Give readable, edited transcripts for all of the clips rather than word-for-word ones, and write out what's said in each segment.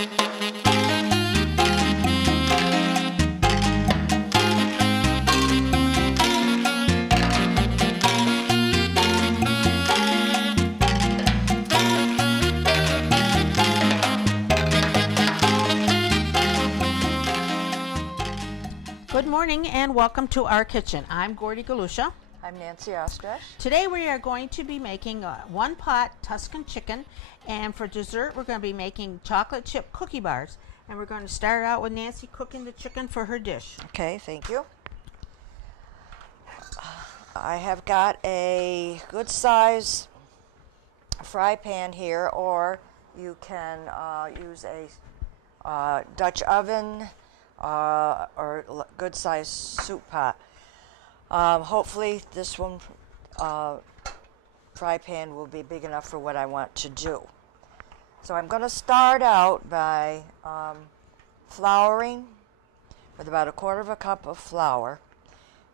Good morning and welcome to our kitchen. I'm Gordy Galusha. I'm Nancy Ostrach. Today we are going to be making a one pot Tuscan chicken, and for dessert we're going to be making chocolate chip cookie bars. And we're going to start out with Nancy cooking the chicken for her dish. Okay, thank you. I have got a good size fry pan here, or you can use a Dutch oven or good size soup pot. Hopefully this one fry pan will be big enough for what I want to do. So I'm going to start out by flouring with about 1/4 cup of flour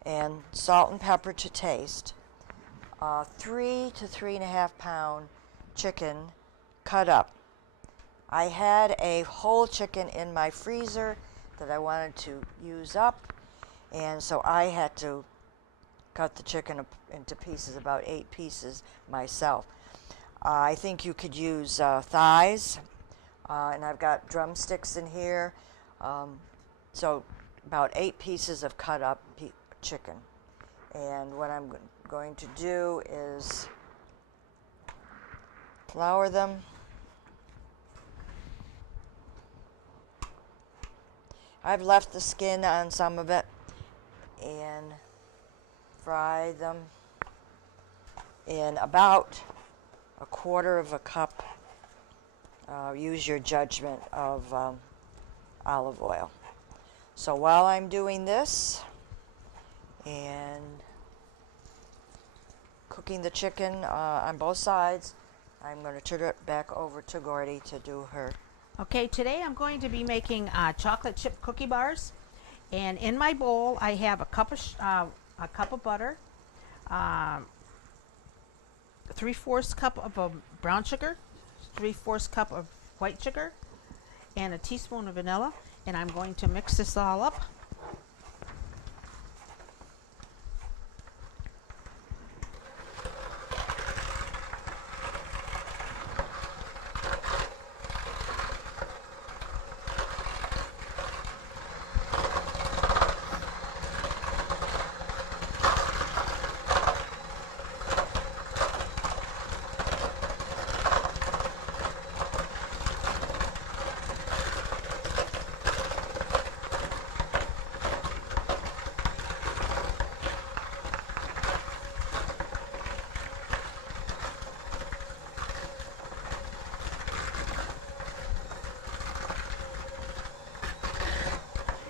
and salt and pepper to taste. 3 to 3.5 pound chicken cut up. I had a whole chicken in my freezer that I wanted to use up, and so I had to cut the chicken up into pieces, about 8 pieces myself. I think you could use thighs, and I've got drumsticks in here, so about 8 pieces of cut up chicken. And what I'm going to do is flour them. I've left the skin on some of it, and fry them in about 1/4 cup. Use your judgment of olive oil. So while I'm doing this and cooking the chicken on both sides, I'm going to turn it back over to Gordy to do her. Okay, today I'm going to be making chocolate chip cookie bars, and in my bowl I have a cup of butter, 3/4 cup of brown sugar, 3/4 cup of white sugar, and a teaspoon of vanilla, and I'm going to mix this all up.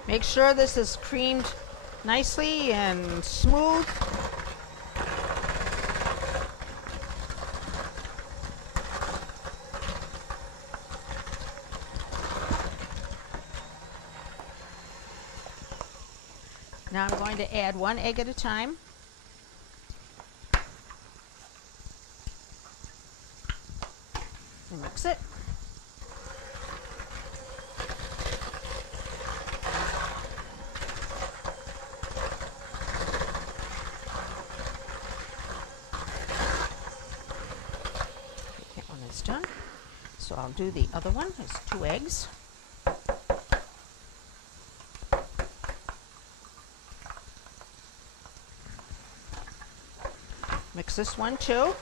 Make sure this is creamed nicely and smooth. Now I'm going to add 1 egg at a time. And mix it. Done. So I'll do the other one. It's 2 eggs. Mix this one too.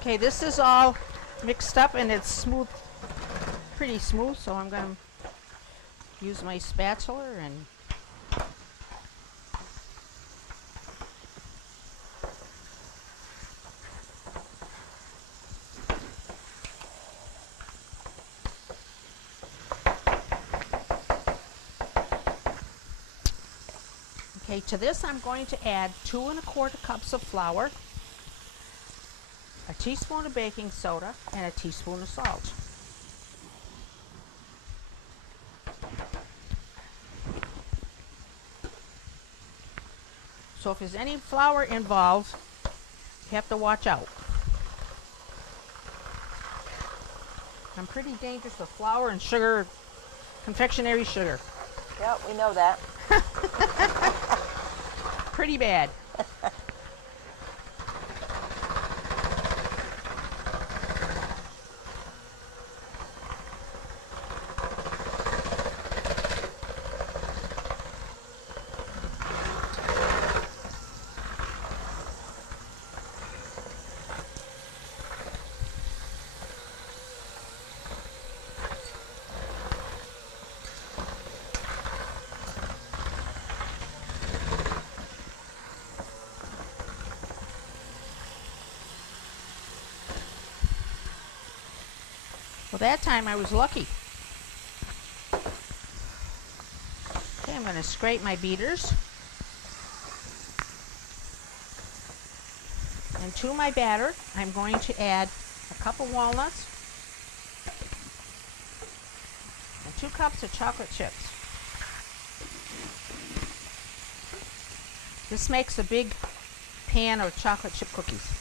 Okay, this is all mixed up and it's smooth, pretty smooth, so I'm going to use my spatula and Okay, to this I'm going to add 2¼ cups of flour, a teaspoon of baking soda, and a teaspoon of salt. So if there's any flour involved, you have to watch out. I'm pretty dangerous with flour and sugar, confectionery sugar. Yeah, we know that. Pretty bad. Well, that time I was lucky. Okay, I'm going to scrape my beaters. And to my batter, I'm going to add a cup of walnuts and 2 cups of chocolate chips. This makes a big pan of chocolate chip cookies.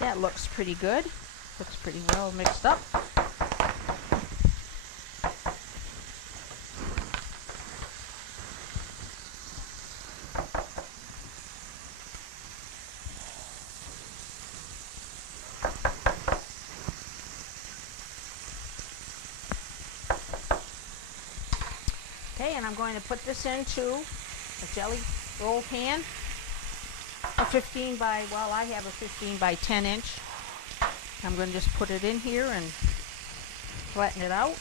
That looks pretty good. Looks pretty well mixed up. Okay, and I'm going to put this into a jelly roll pan. A 15 by, well, I have a 15 by 10 inch. I'm going to just put it in here and flatten it out.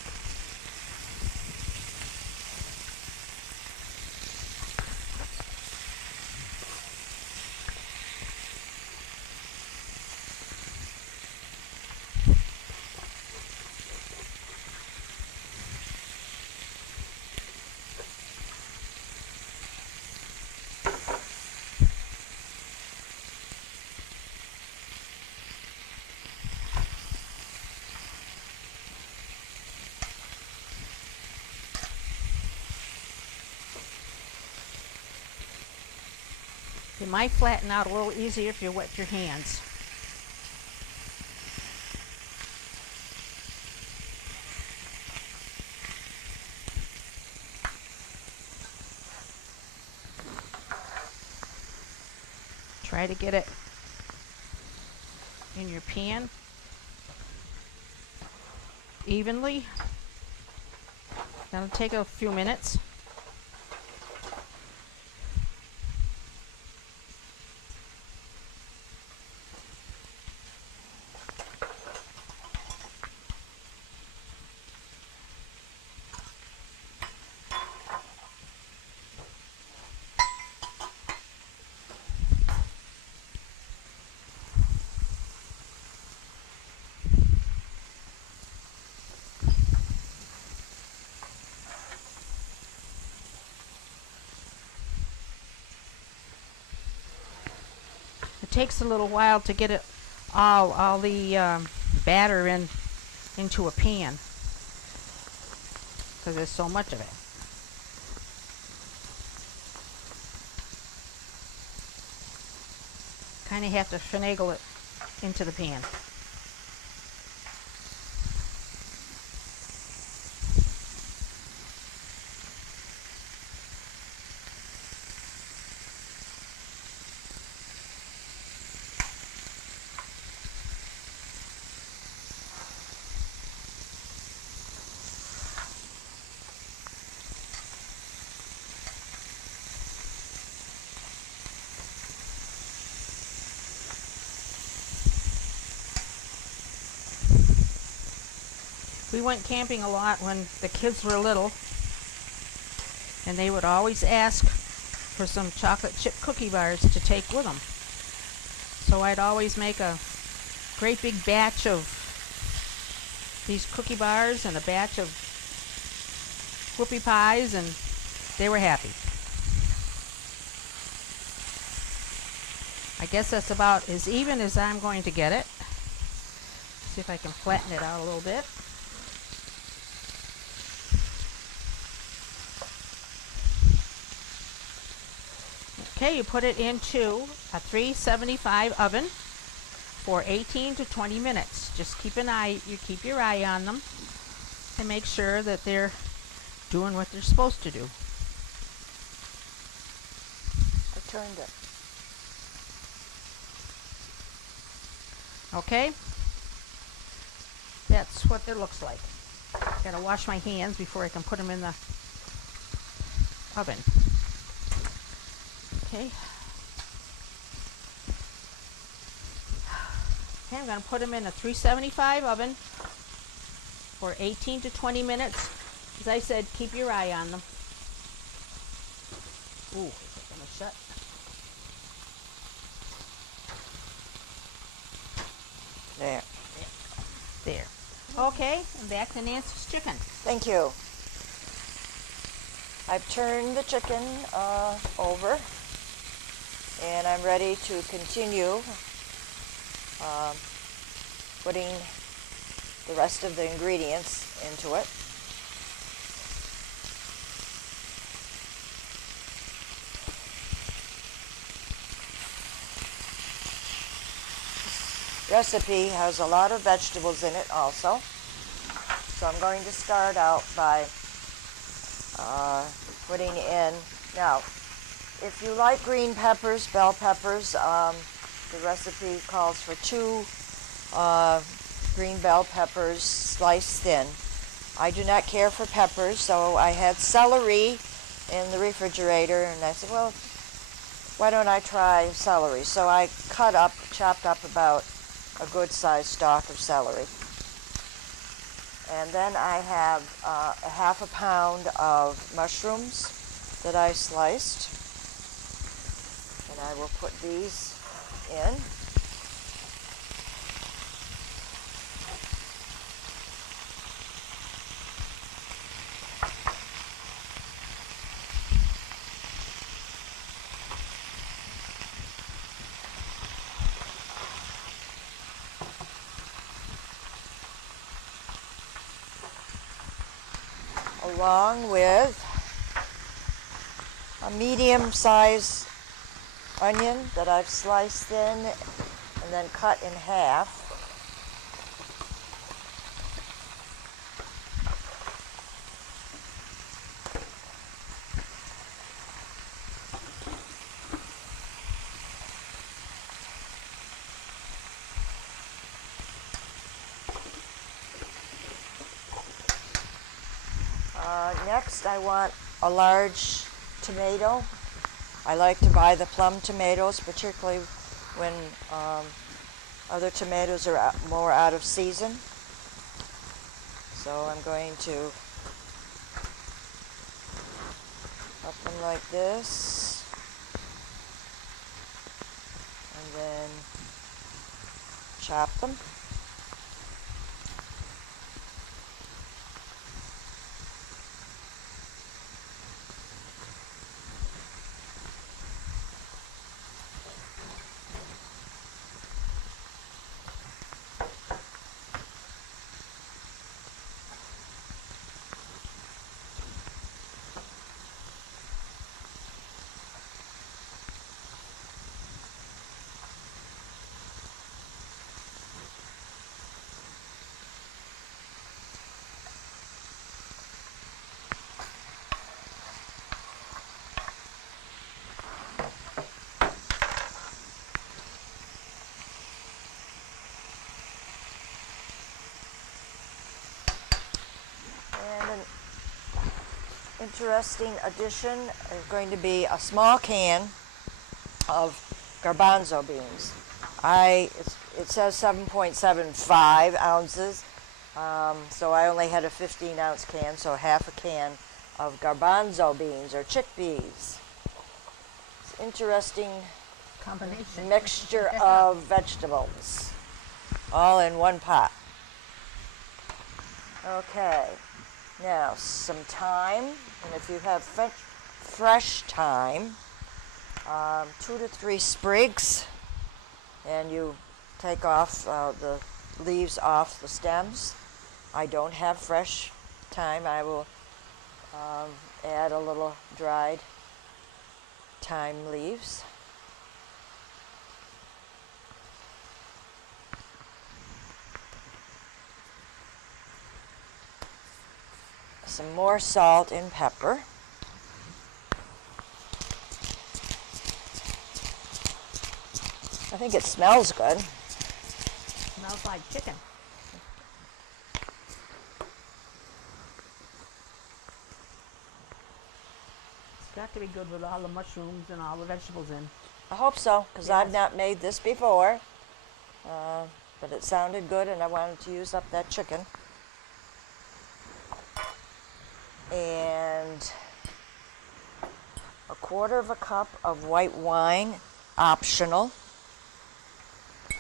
It might flatten out a little easier if you wet your hands. Try to get it in your pan evenly. That'll take a few minutes. It takes a little while to get it all the batter into a pan because there's so much of it. Kind of have to finagle it into the pan. We went camping a lot when the kids were little, and they would always ask for some chocolate chip cookie bars to take with them. So I'd always make a great big batch of these cookie bars and a batch of whoopie pies, and they were happy. I guess that's about as even as I'm going to get it. See if I can flatten it out a little bit. Okay, you put it into a 375 oven for 18 to 20 minutes. Just keep your eye on them and make sure that they're doing what they're supposed to do. I turned it. Okay? That's what it looks like. Gotta wash my hands before I can put them in the oven. Okay. Okay, I'm gonna put them in a 375 oven for 18 to 20 minutes. As I said, keep your eye on them. Ooh, is it gonna shut? There. There. Okay, and back to Nancy's chicken. Thank you. I've turned the chicken over, and I'm ready to continue putting the rest of the ingredients into it. This recipe has a lot of vegetables in it also, so I'm going to start out by putting in, now if you like green peppers, bell peppers, the recipe calls for 2 green bell peppers sliced thin. I do not care for peppers, so I had celery in the refrigerator, and I said, well, why don't I try celery? So I chopped up about a good sized stalk of celery. And then I have a half a pound of mushrooms that I sliced. And I will put these in. Along with a medium-sized onion that I've sliced thin and then cut in half. Next, I want a large tomato. I like to buy the plum tomatoes, particularly when other tomatoes are more out of season. So I'm going to cut them like this, and then chop them. Interesting addition is going to be a small can of garbanzo beans. It says 7.75 ounces, So I only had a 15-ounce can, so half a can of garbanzo beans or chickpeas. It's interesting Combination. mixture of vegetables, all in one pot. Okay, now some thyme, and if you have fresh thyme, 2 to 3 sprigs, and you take off the leaves off the stems. I don't have fresh thyme. I will add a little dried thyme leaves. Some more salt and pepper. I think it smells good. Smells like chicken. It's got to be good with all the mushrooms and all the vegetables in. I hope so, because Yes. I've not made this before. But it sounded good, and I wanted to use up that chicken. And a quarter of a cup of white wine, optional.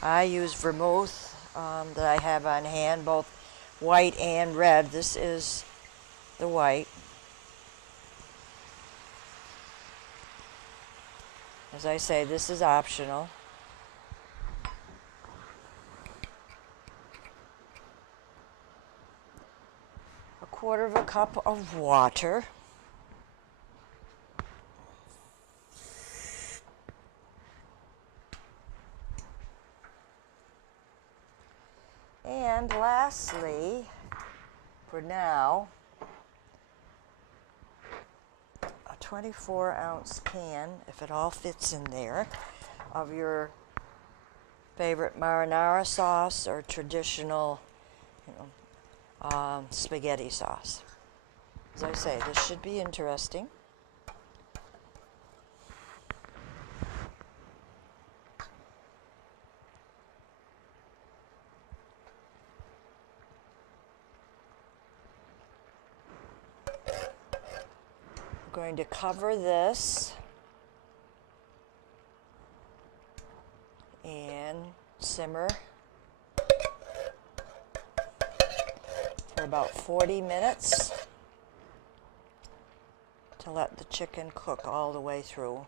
I use vermouth that I have on hand, both white and red. This is the white. As I say, this is optional. A quarter of a cup of water. And lastly, for now, a 24-ounce can, if it all fits in there, of your favorite marinara sauce or traditional, spaghetti sauce. As I say, this should be interesting. I'm going to cover this and simmer for about 40 minutes to let the chicken cook all the way through.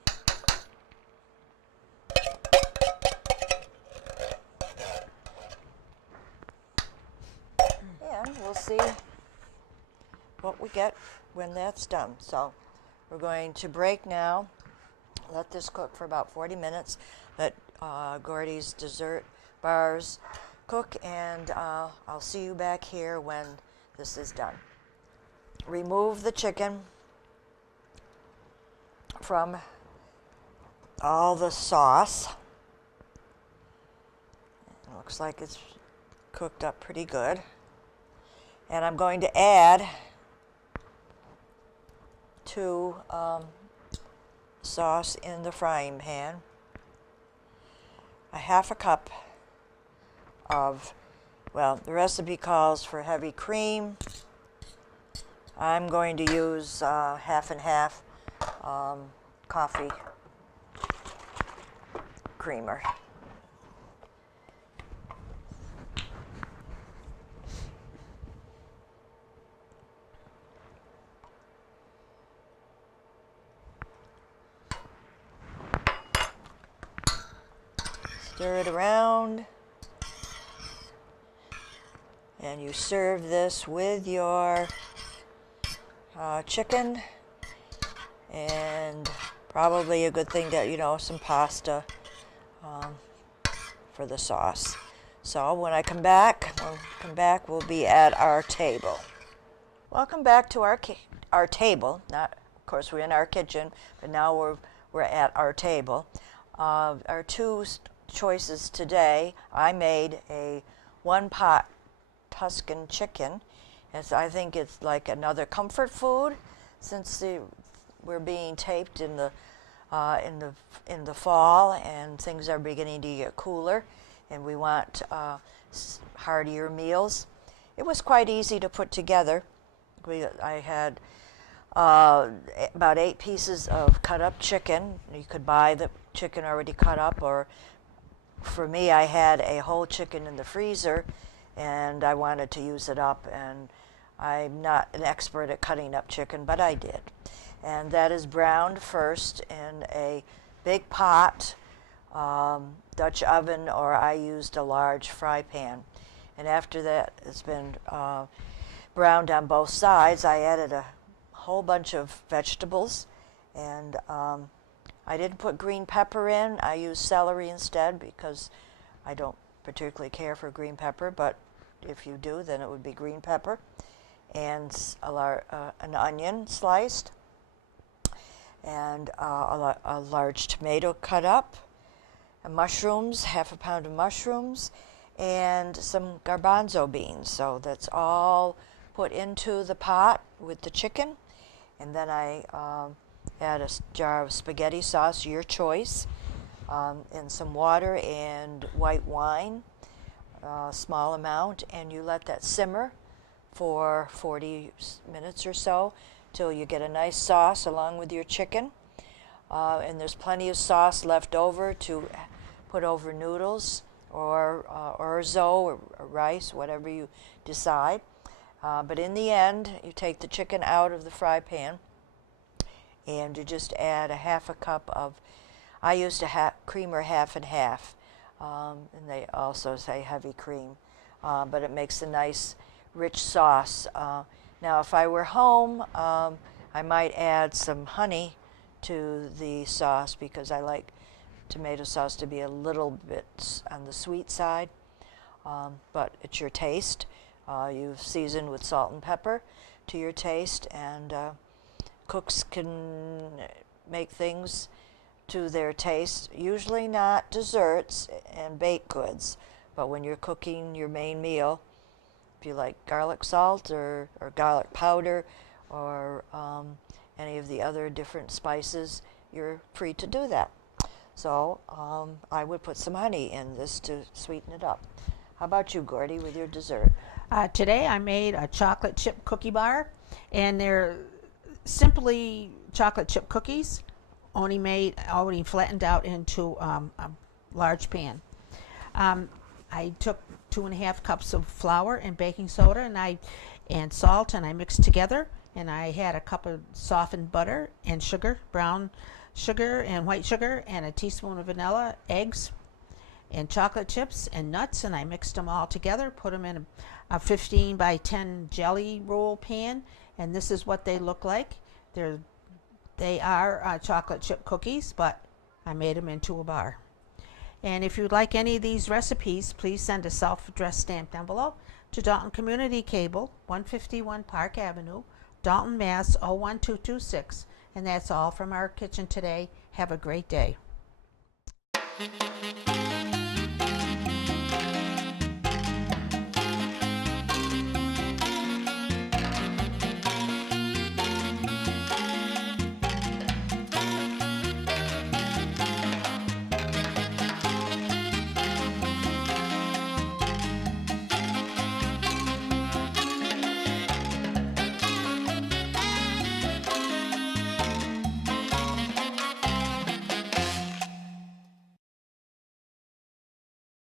And we'll see what we get when that's done. So we're going to break now, let this cook for about 40 minutes, let Gordy's dessert bars cook, and I'll see you back here when this is done. Remove the chicken from all the sauce. It looks like it's cooked up pretty good. And I'm going to add to sauce in the frying pan a half a cup of, well, the recipe calls for heavy cream. I'm going to use half and half coffee creamer. Stir it around, and you serve this with your chicken, and probably a good thing to, some pasta for the sauce. So when I come back, we'll be at our table. Welcome back to our table. Not, of course, we're in our kitchen, but now we're at our table. Our two choices today, I made a one-pot Tuscan chicken. I think it's like another comfort food, since we're being taped in the fall and things are beginning to get cooler, and we want heartier meals. it was quite easy to put together. I had about 8 pieces of cut up chicken. You could buy the chicken already cut up, or for me, I had a whole chicken in the freezer and I wanted to use it up, and I'm not an expert at cutting up chicken, but I did. And that is browned first in a big pot, Dutch oven, or I used a large fry pan. And after that it's been browned on both sides, I added a whole bunch of vegetables, and I didn't put green pepper in. I used celery instead because I don't particularly care for green pepper, but if you do, then it would be green pepper. And an onion sliced, and a large tomato cut up, and mushrooms, half a pound of mushrooms, and some garbanzo beans. So that's all put into the pot with the chicken. And then I add a jar of spaghetti sauce, your choice, and some water and white wine, a small amount, and you let that simmer for 40 minutes or so till you get a nice sauce along with your chicken. And there's plenty of sauce left over to put over noodles or orzo or rice, whatever you decide. But in the end, you take the chicken out of the fry pan and you just add a half a cup of, I used a creamer half and half, and they also say heavy cream, but it makes a nice rich sauce. Now if I were home, I might add some honey to the sauce because I like tomato sauce to be a little bit on the sweet side, but it's your taste. You've seasoned with salt and pepper to your taste, and cooks can make things to their taste, usually not desserts and baked goods, but when you're cooking your main meal, if you like garlic salt or garlic powder or any of the other different spices, you're free to do that. So I would put some honey in this to sweeten it up. How about you, Gordy, with your dessert? Today I made a chocolate chip cookie bar, and they're simply chocolate chip cookies, already flattened out into a large pan. I took 2.5 cups of flour and baking soda and salt, and I mixed together, and I had a cup of softened butter and sugar, brown sugar and white sugar, and a teaspoon of vanilla, eggs, and chocolate chips and nuts, and I mixed them all together, put them in a 15 by 10 jelly roll pan, and this is what they look like. They are chocolate chip cookies, but I made them into a bar. And if you'd like any of these recipes, please send a self-addressed stamped envelope to Dalton Community Cable, 151 Park Avenue, Dalton, Mass. 01226. And that's all from our kitchen today. Have a great day.